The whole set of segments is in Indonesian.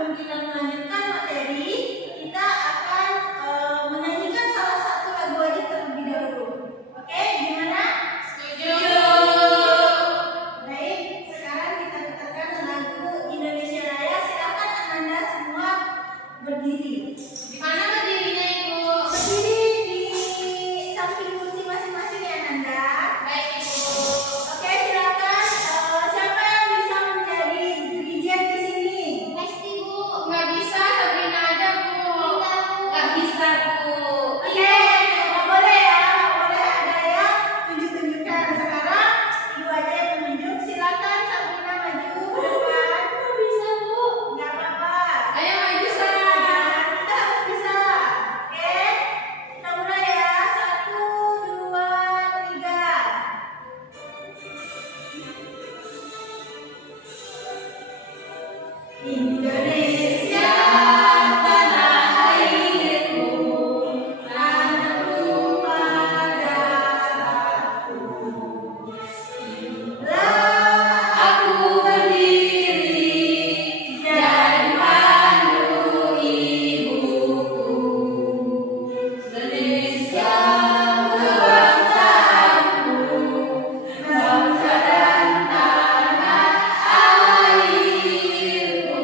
sebelum kita melanjutkan materi, kita akan menyanyikan salah satu lagu aja terlebih dahulu. Oke, gimana? Setuju. Baik, sekarang kita putarkan lagu Indonesia Raya. Silakan Ananda semua berdiri. Di mana berdirinya, Ibu? Berdiri di samping kursi masing-masing ya, Ananda. Baik, Ibu. Oke, silakan. Siapa yang bisa menjadi dirijen di sini? Pasti, Bu. Nggak bisa, Sabrina aja, Bu. Nggak bisa, Bu. Oke, nggak boleh ya, nggak boleh ada yang tunjuk-tunjukkan. Sekarang ibu aja yang menunjuk. Silakan Sabrina maju ke depan. Nggak bisa, Bu. Nggak apa-apa. Ayo maju, Ya, Sarah. kita harus bisa. Oke, kita mulai ya. 1, 2, 3. Indonesia tanah airku, tanahku padaku. Lah aku berdiri jadi pandu ibuku. Indonesia kebangsaanku, bangsa dan tanah airku.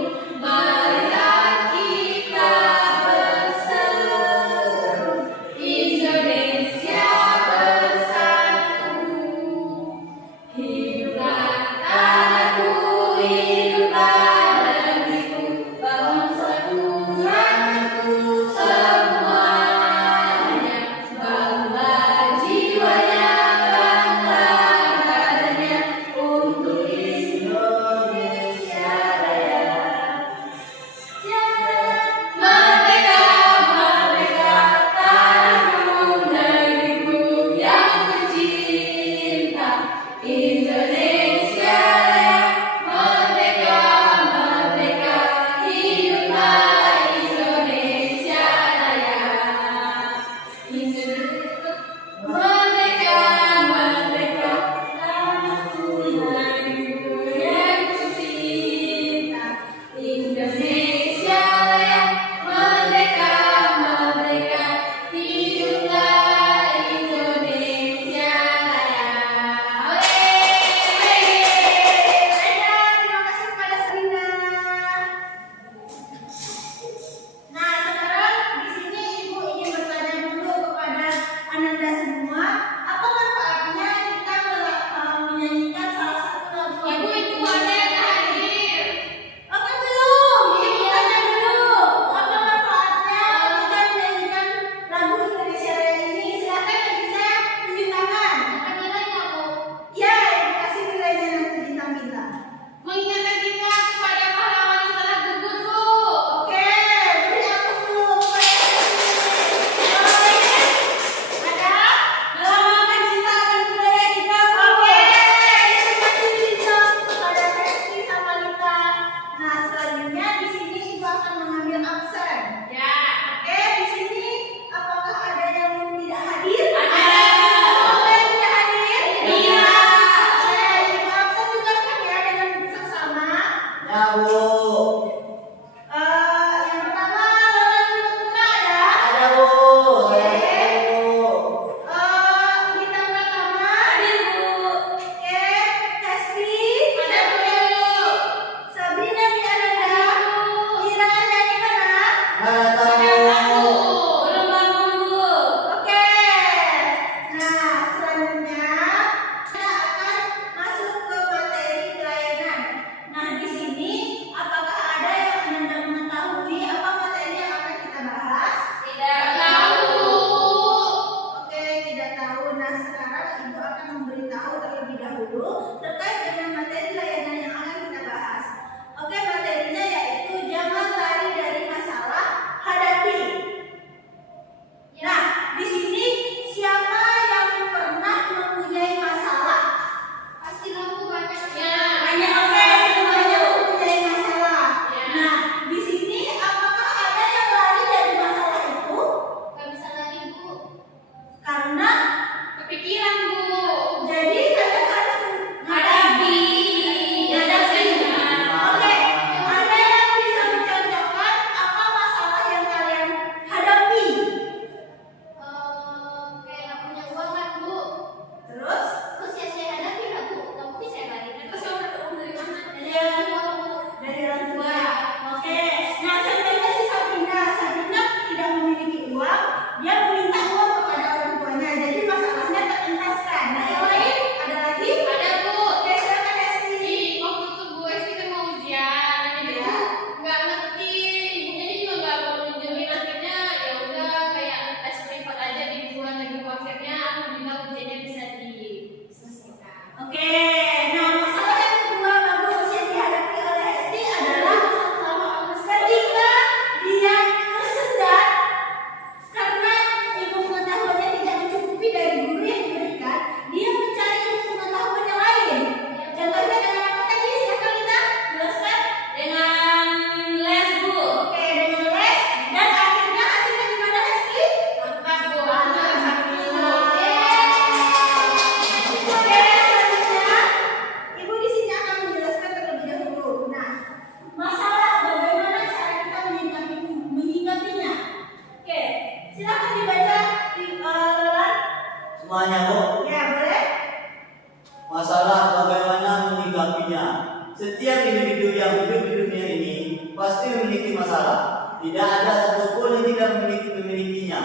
tidak ada satupun yang tidak memilikinya.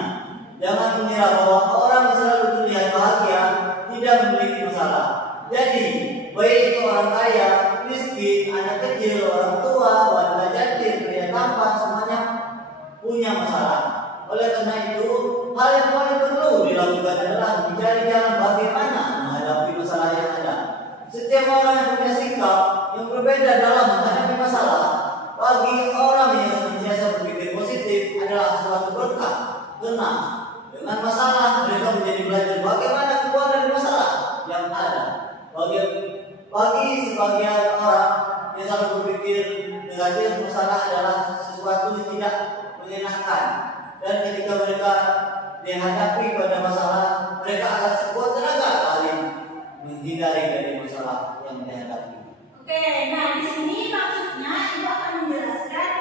Jangan mengira bahwa orang yang selalu terlihat bahagia tidak memiliki masalah. Jadi, baik itu orang kaya, miskin, anak kecil, orang tua, wanita jantin, pria tampan, semuanya punya masalah. Oleh karena itu, hal yang paling perlu dilakukan adalah mencari jalan bagaimana menghadapi masalah yang ada. Setiap orang yang punya sikap yang berbeda dalam menghadapi masalah. Bagi orang yang senantiasa berpikir positif adalah suatu berkah. Karena dengan masalah mereka menjadi belajar bagaimana keluar dari masalah yang ada. Bagi sebagian orang yang selalu berpikir negatif, masalah adalah sesuatu yang tidak menyenangkan. Dan ketika mereka dihadapi pada masalah, mereka akan sekuat tenaga saling menghindari dari masalah yang dihadapi. Oke, nah di sini maksudnya ibu akan menjelaskan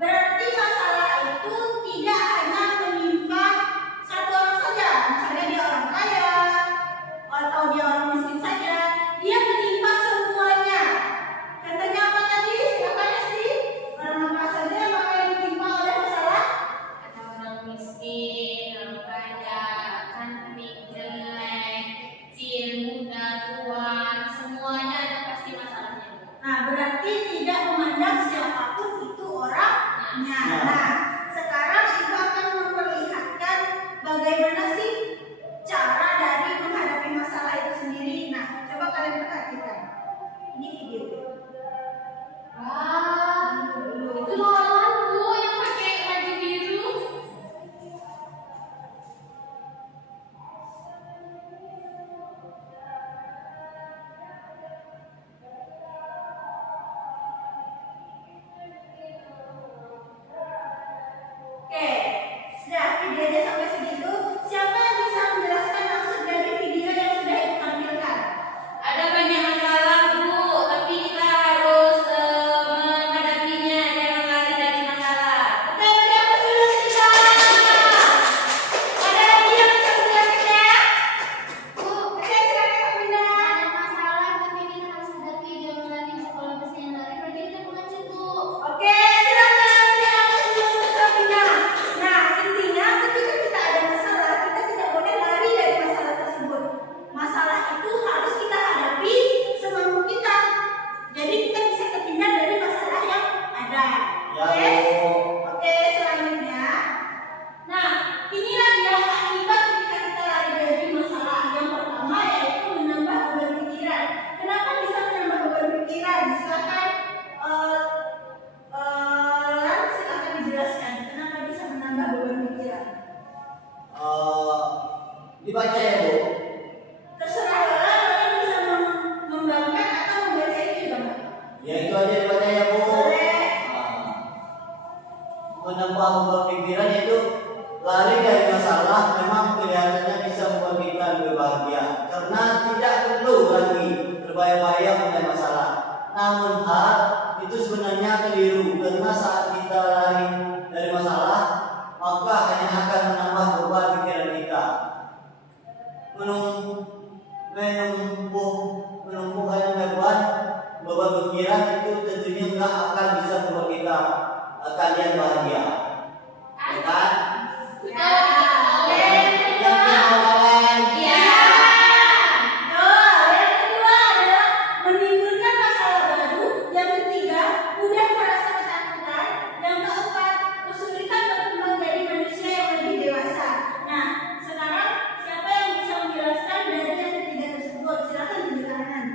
berarti masalah itu tidak hanya menimpa satu orang saja, misalnya dia orang kaya atau dia orang miskin saja, dia menimpa semuanya. Contohnya apa tadi? Silakan sih orang apa saja yang bakal ditimpa oleh masalah? Ada orang miskin, orang kaya, cantik, jelek, kecil, muda, tua, semuanya ada pasti masalahnya. Nah, berarti tidak memandang siapapun itu orangnya. Nah, sekarang ibu akan memperlihatkan bagaimana sih cara dari menghadapi masalah itu sendiri. Nah, coba kalian perhatikan. Ini video. Wah, itu lawan tuh yang pakai baju biru. Oke, sudah videonya sampai segitu. Siapa yang bisa menjelaskan maksud dari video yang sudah ibu tampilkan? Ada banyak masalah Bu, tapi kita harus menghadapinya, jangan lari dari masalah. Oke, beri aku dulu kita. Ada lagi yang bisa menjelaskan ya? Bu, oke silakan Sabina. Ada masalah tapi kita harus hadapi, jangan lagi kalau misalnya lari berarti kita pengecut Bu. Oke, silakan beri aku dulu Sabina. Nah, intinya ketika kita ada masalah, kita tidak boleh lari dari masalah tersebut. Masalah itu harus kita hadapi semampu kita. Jadi kita bisa terhindar dari masalah yang ada. Ya, Oke? Bu. Oke, selanjutnya. Nah, inilah dia akibat ketika kita lari dari masalah. Yang pertama yaitu menambah beban pikiran. Kenapa bisa menambah beban pikiran? Silakan silakan dijelaskan kenapa bisa menambah beban pikiran. Dibaca ya Bu. Terserah kalian bisa membaca atau membaca itu juga Mbak. Ya itu aja dibaca ya Bu. Boleh. Menambah beban pikiran itu lari dari masalah memang kelihatannya bisa membuat kita lebih bahagia karena tidak perlu lagi berbayang-bayang oleh masalah. Namun hal itu sebenarnya keliru karena saat kita lari dari masalah maka hanya akan menambah beban pikiran kita. Menumpuk hanya beban pikiran itu tentunya nggak akan bisa membuat kita kalian bahagia, ya kan? Ya. Oke, Yang kalian Iya. yang kedua adalah menimbulkan masalah baru. Yang ketiga, mudah merasa ketakutan. Yang keempat, kesulitan berkembang jadi manusia yang lebih dewasa. Nah, sekarang siapa yang bisa menjelaskan dari yang ketiga tersebut? Silakan tunjuk kanan.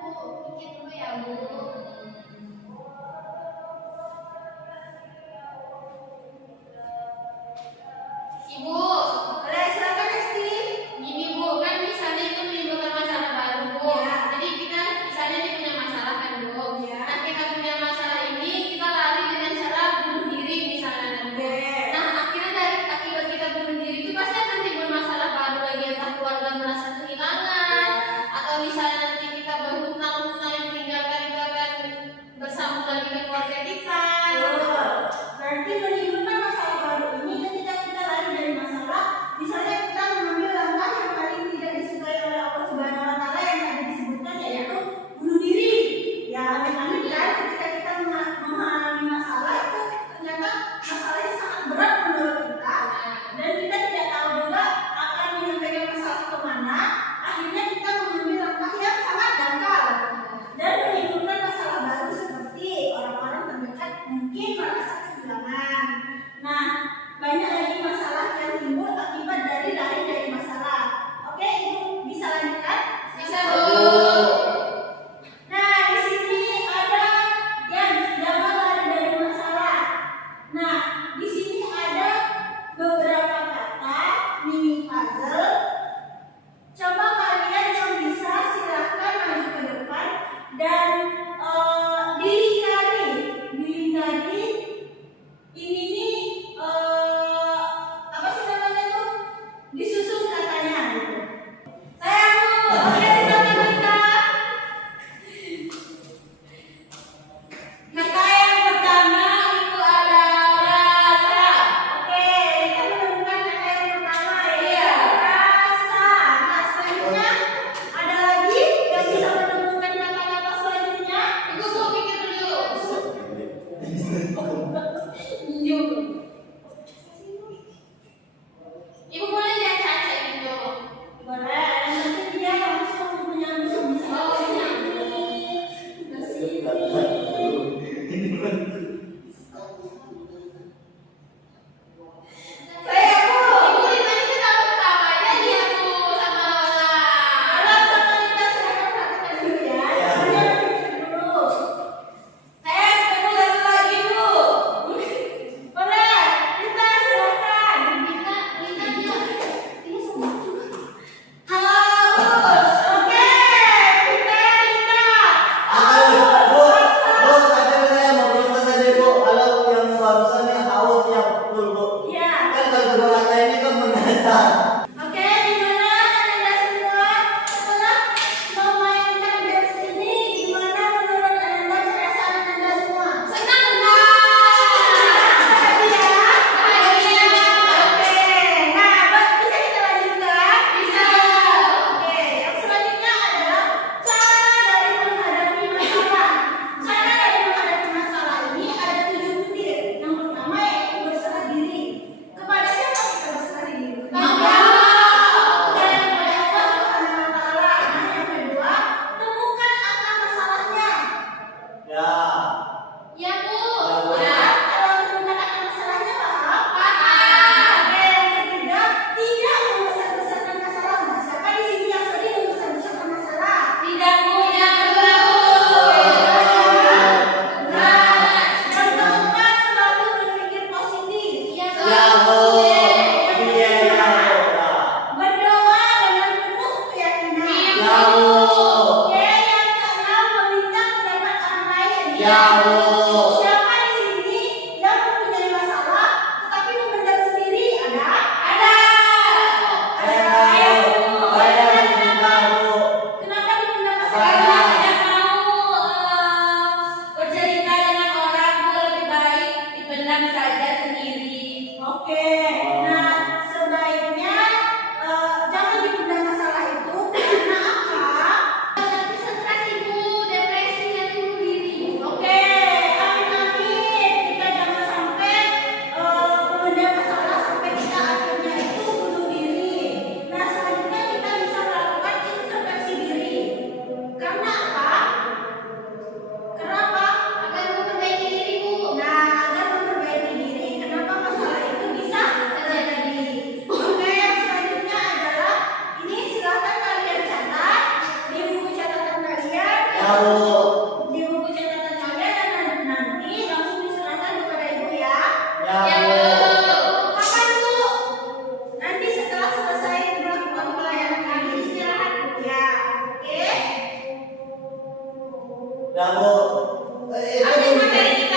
Aku pikir dulu ya Bu. Ya, Bu. Siapa di sini yang mempunyai masalah tetapi memendam sendiri? Ada? Ada. Saya Bu. Saya minta, Bu. Kenapa dipendam Karena masalah? tidak mau bercerita dengan orang, Bu, lebih baik dipendam saja sendiri. Oke, nah sebaiknya jangan dipendam masalah itu karena apa? Nanti stres ibu, depresi, nanti bunuh diri. Oke, amin. Kita jangan sampai memendam masalah sampai kita akhirnya itu bunuh diri. Nah, selanjutnya kita bisa melakukan introspeksi diri. Karena apa? Kenapa? Agar memperbaiki diri bu. Nah, agar memperbaiki diri. Kenapa masalah itu bisa terjadi? Oke, yang selanjutnya adalah ini silahkan kalian catat di buku catatan kalian. Ya, Bu. Di buku catatan kalian dan nanti langsung diserahkan kepada ibu ya. Ya, Ya, Bu. Bu. Kapan bu? Nanti setelah selesai melakukan pelayanan kami istirahat ya. Oke. Ya, Bu. Itu Habis materi kita